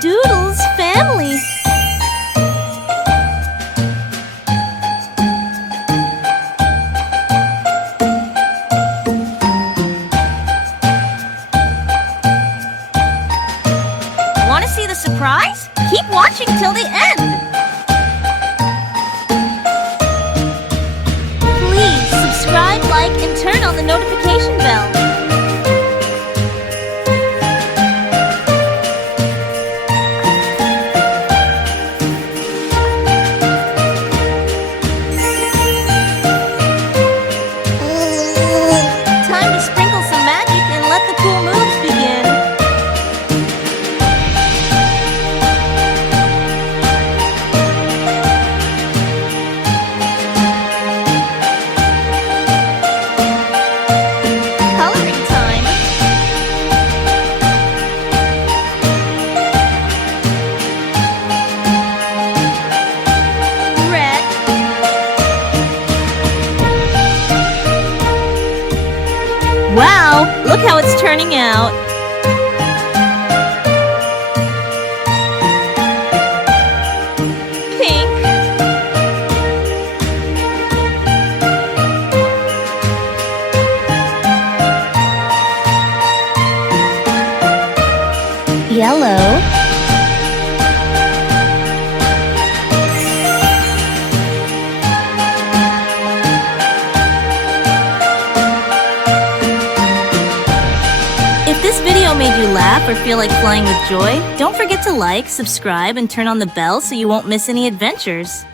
Doodle's family. Want to see the surprise? Keep watching till the end. Please subscribe, like, and turn on the notification bell. Time to sprinkle some magic and let the cool moves begin. Coloring time. Red. Wow, look how it's turning out. Pink. Yellow. If this video made you laugh or feel like flying with joy, don't forget to like, subscribe, and turn on the bell so you won't miss any adventures.